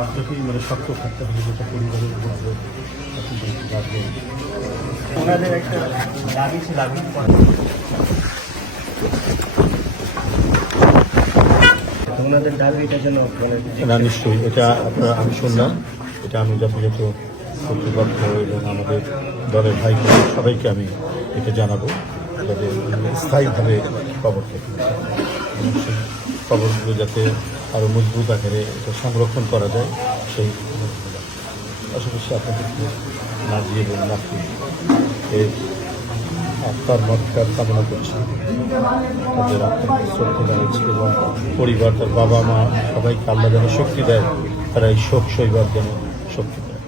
আপনাকেই মানে শক্ত থাকতে হবে যেটা পরিবারের উপর ওনাদের একটা দাবি ছিল ওনাদের দাবিটা যেন মানে না নিশ্চয়ই এটা আপনার আমি শুনলাম। এটা আমি যথাযথ কর্তৃপক্ষ এবং আমাদের দলের ভাই বোন সবাইকে আমি এটা জানাব যাতে স্থায়ীভাবে খবর থাকে সেই খবরগুলো যাতে আরও মজবুত আকারে এটা সংরক্ষণ করা যায়, সেই পাশাপাশি আপনাদেরকে না দিয়ে এবং এর আত্মার মতকার কামনা করছি। তাদের আত্মাকে জানাচ্ছি এবং পরিবার, তার বাবা, মা সবাইকে আল্লাহ যেন শক্তি দেয়, তারা এই শোক শৈবার যেন শক্তি দেয়।